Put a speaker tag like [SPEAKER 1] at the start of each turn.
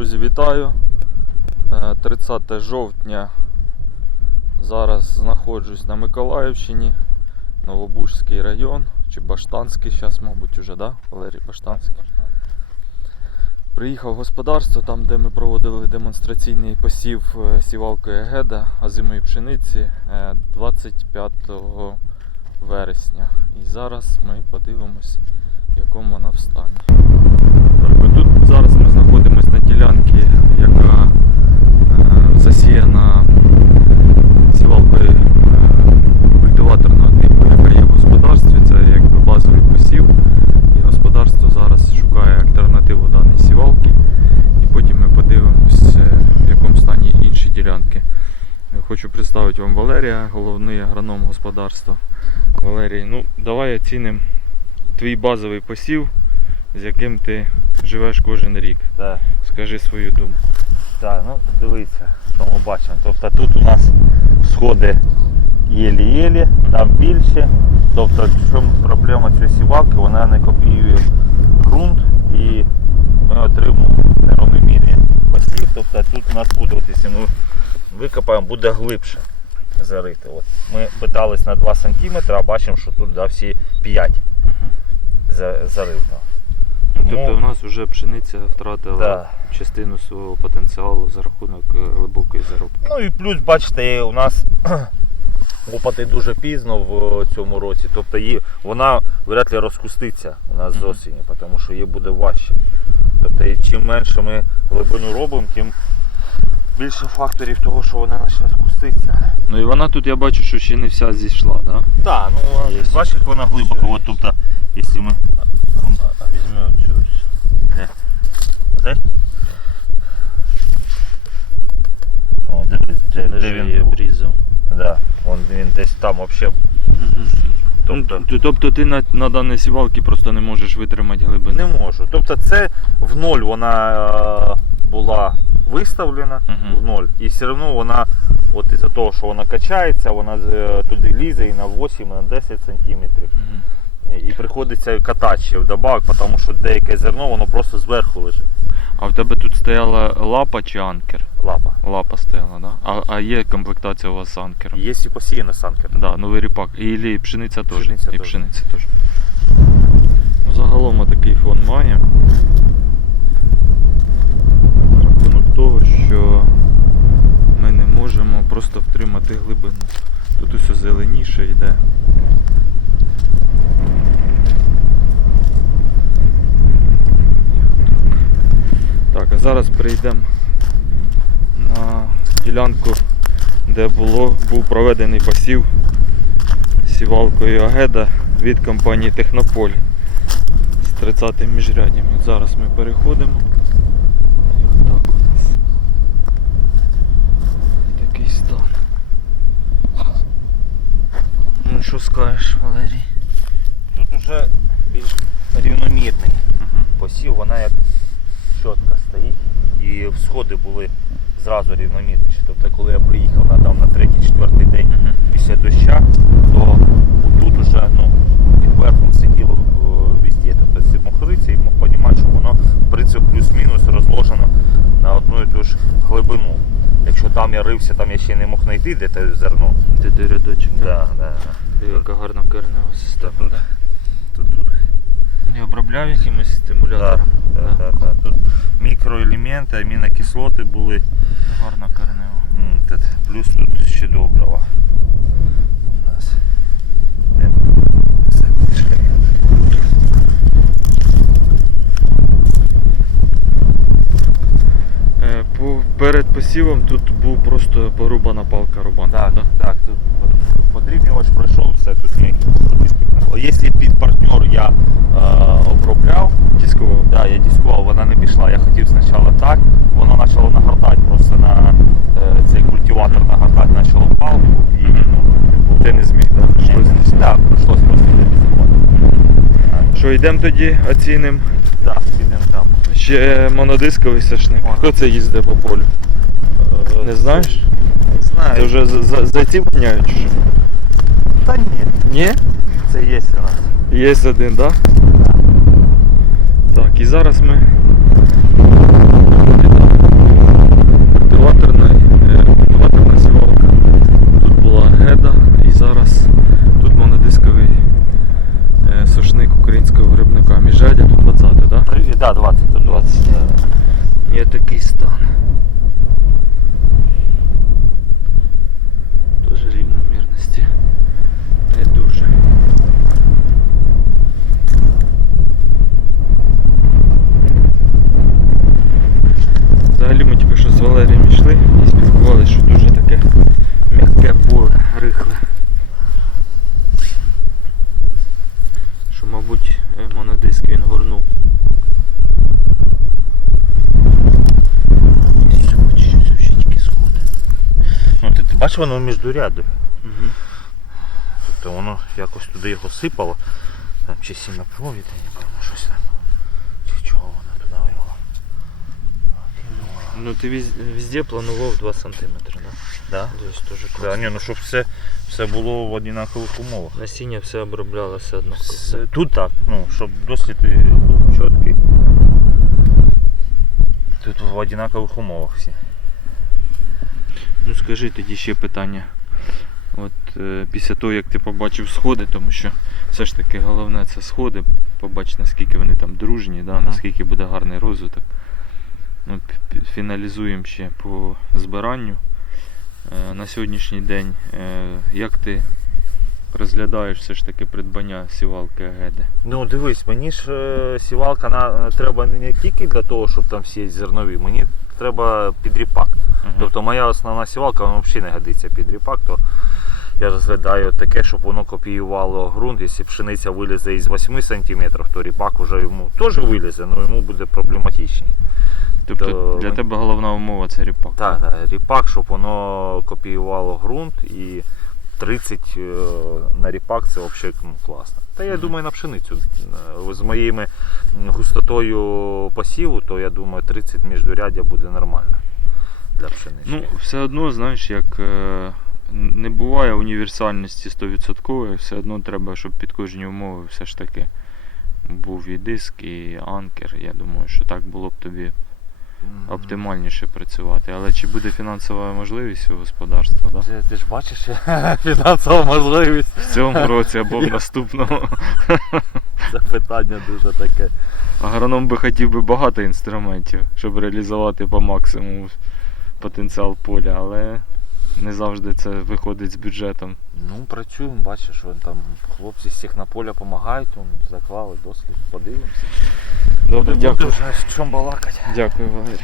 [SPEAKER 1] Друзі, вітаю. Е, 30 жовтня. Зараз знаходжусь на Миколаївщині, Новобужський район, чи Баштанський, зараз, мабуть, уже, да? Валерій Баштанський. Приїхав в господарство, там, де ми проводили демонстраційний посів е, сівалкою Егеда озимої пшениці е, 25 вересня. І зараз ми подивимось, в якому вона в стані. Так, тут зараз ми знаходимося на ділянці, яка е, засіяна сівалкою е, культиваторного типу, яка є в господарстві. Це якби базовий посів. І господарство зараз шукає альтернативу даній сівалки. І потім ми подивимось, е, в якому стані інші ділянки. Я Хочу представити вам Валерія, головний агроном господарства. Валерій, ну давай оцінимо твій базовий посів, з яким ти живеш кожен рік.
[SPEAKER 2] Так,
[SPEAKER 1] Скажи свою думку.
[SPEAKER 2] так, ну дивіться, що ми бачимо. Тобто тут у нас сходи єлі-єлі, там більше. Тобто, в чому проблема цієї сівалки, вона не копіює ґрунт і ми отримуємо нерівномірні посів. Тобто тут у нас буде, от, якщо ми викопаємо, буде глибше зарити. От. Ми питались на 2 см, а бачимо, що тут да, всі 5 за- зарито.
[SPEAKER 1] Тобто у нас вже пшениця втратила
[SPEAKER 2] Да.
[SPEAKER 1] частину свого потенціалу за рахунок е, глибокої заробки.
[SPEAKER 2] Ну і плюс, бачите, у нас опати дуже пізно в цьому році. Тобто її, вона вряд ли розкуститься у нас з осені, тому що їй буде важче. Тобто і чим менше ми глибину робимо, тим більше факторів того, що вона почне розкуститися.
[SPEAKER 1] Ну і вона тут я бачу, що ще не вся зійшла, да?
[SPEAKER 2] Так, ну
[SPEAKER 1] Є.
[SPEAKER 2] бачиш, вона глибока. От, тобто, якщо ми. А візьмемо цю ось. Де? Де? О, дивись, де, де він був.
[SPEAKER 1] обрізав.
[SPEAKER 2] Да, он, він десь там взагалі. Тобто,
[SPEAKER 1] Тобто, тобто ти на, на даній сівалці просто не можеш витримати глибину.
[SPEAKER 2] не можу. Тобто це в ноль вона е, виставлена
[SPEAKER 1] Мгм.
[SPEAKER 2] в ноль. І все одно вона, от із-за того, що вона качається, вона е, туди лізе і на 8, і на 10 сантиметрів.
[SPEAKER 1] Мгм.
[SPEAKER 2] І приходиться катати ще вдобавок, тому що деяке зерно воно просто зверху лежить.
[SPEAKER 1] А в тебе тут стояла лапа чи анкер?
[SPEAKER 2] Лапа.
[SPEAKER 1] Лапа стояла, да? А, а є комплектація у вас з анкером?
[SPEAKER 2] Є і посіяна санкер.
[SPEAKER 1] Да, новий ріпак. І, пшениця теж.
[SPEAKER 2] Пшениця
[SPEAKER 1] і пшениця теж. Ну, загалом такий фон має. За рахунок того, що ми не можемо просто втримати. Тут усе зеленіше йде. Так, а зараз перейдемо на ділянку, де було, був проведений посів сівалкою Агеда від компанії Технополь з 30 м міжряддям. І зараз ми переходимо. І отак у нас такий стан. Ну що скажеш, Валерій?
[SPEAKER 2] Тут вже більш рівномірний.
[SPEAKER 1] Угу.
[SPEAKER 2] посів, вона як чітко стоїть. І всходи були зразу рівномірніші. Тобто, коли я приїхав на, там, на третій-четвертий день
[SPEAKER 1] Угу.
[SPEAKER 2] після доща, то тут вже ну, під верхом сиділо везде. Тобто мохриці і мог розуміти, що воно в принципі плюс-мінус розложено на одну і ту ж глибину. Якщо там я рився, там я ще не мог знайти, де те зерно.
[SPEAKER 1] Де ти рядочок?
[SPEAKER 2] Да, да, да.
[SPEAKER 1] Диви, Яка гарна коренева система.
[SPEAKER 2] Тут,
[SPEAKER 1] да?
[SPEAKER 2] тут, тут
[SPEAKER 1] Не обробляв якимось стимулятором.
[SPEAKER 2] Да, да, да, да. Тут мікроелементи, амінокислоти були.
[SPEAKER 1] Гарна коренева.
[SPEAKER 2] Тут, плюс тут ще доброго. У нас. Все, пішли.
[SPEAKER 1] Е, По, перед посівом тут був просто порубана палка рубанка,
[SPEAKER 2] Так,
[SPEAKER 1] да?
[SPEAKER 2] так, тут подрібнювач пройшов, все тут ніяких не було. Якщо під партнер я е, обробляв,
[SPEAKER 1] Тіскував.
[SPEAKER 2] да, я дискував, вона не пішла. Я хотів спочатку так, воно почало нагортати просто на е, цей культиватор нагортати почало палку і ну,
[SPEAKER 1] Ти не зміг, да? Прийшлось
[SPEAKER 2] Щось так, прийшлось просто дискувати.
[SPEAKER 1] Що, йдемо тоді оцінимо
[SPEAKER 2] Так.
[SPEAKER 1] Ще монодисковий сашник. Хто це їздить по полю? Не знаєш?
[SPEAKER 2] Не знаю.
[SPEAKER 1] Це вже за- за- зайці воняють? чи що?
[SPEAKER 2] Та ні,
[SPEAKER 1] Ні?
[SPEAKER 2] це є у нас.
[SPEAKER 1] Є один, так? Да? Так, і зараз ми стан.
[SPEAKER 2] Бачиш, воно між ряду.
[SPEAKER 1] Угу.
[SPEAKER 2] Тобто воно якось туди його сипало. Там чи сінопровід, я не пам'ятаю, щось там. Чи чого воно туди його.
[SPEAKER 1] Ну ти везде планував 2 см, да?
[SPEAKER 2] Да?
[SPEAKER 1] Тобто дуже
[SPEAKER 2] Да, ні, ну щоб все, все було в однакових умовах.
[SPEAKER 1] Насіння все оброблялося однаково.
[SPEAKER 2] С- Тут так, ну, щоб дослід був чіткий. Тут в однакових умовах всі.
[SPEAKER 1] Ну скажи тоді ще питання. От е, після того, як ти побачив сходи, тому що все ж таки головне це сходи, побач наскільки вони там дружні, да,
[SPEAKER 2] Ага.
[SPEAKER 1] наскільки буде гарний розвиток. Ну, фіналізуємо ще по збиранню. Е, на сьогоднішній день, е, як ти розглядаєш все ж таки придбання сівалки Агеди?
[SPEAKER 2] Ну дивись, мені ж е, сівалка на, треба не тільки для того, щоб там сіяти зернові, мені треба під
[SPEAKER 1] Мгм.
[SPEAKER 2] Тобто моя основна сівалка вона взагалі не годиться під ріпак, то я розглядаю таке, щоб воно копіювало ґрунт. Якщо пшениця вилізе із 8 см, то ріпак вже йому теж вилізе, але йому буде проблематичний.
[SPEAKER 1] Тобто
[SPEAKER 2] то
[SPEAKER 1] для тебе головна умова це ріпак.
[SPEAKER 2] Так, так, ріпак, щоб воно копіювало ґрунт і 30 е, на ріпак це взагалі ну, класно. Та я думаю на пшеницю. Е, З моїми густотою посіву, то я думаю 30 міждуряддя буде нормально для пшениці.
[SPEAKER 1] Ну, все одно, знаєш, як е, не буває універсальності 100%, все одно треба, щоб під кожні умови все ж таки був і диск, і анкер. Я думаю, що так було б тобі оптимальніше працювати. Але чи буде фінансова можливість у господарства? Да?
[SPEAKER 2] Ти, ти ж бачиш фінансову можливість.
[SPEAKER 1] В цьому році або в наступному.
[SPEAKER 2] Це питання дуже таке.
[SPEAKER 1] Агроном би хотів би багато інструментів, щоб реалізувати по максимуму потенціал поля, але не завжди це виходить з бюджетом.
[SPEAKER 2] Ну, працюємо, бачиш, вон там хлопці з всіх на поля допомагають, заклали дослід, подивимося.
[SPEAKER 1] Добре, дякую.
[SPEAKER 2] вже з чим балакати.
[SPEAKER 1] Дякую, Валерій.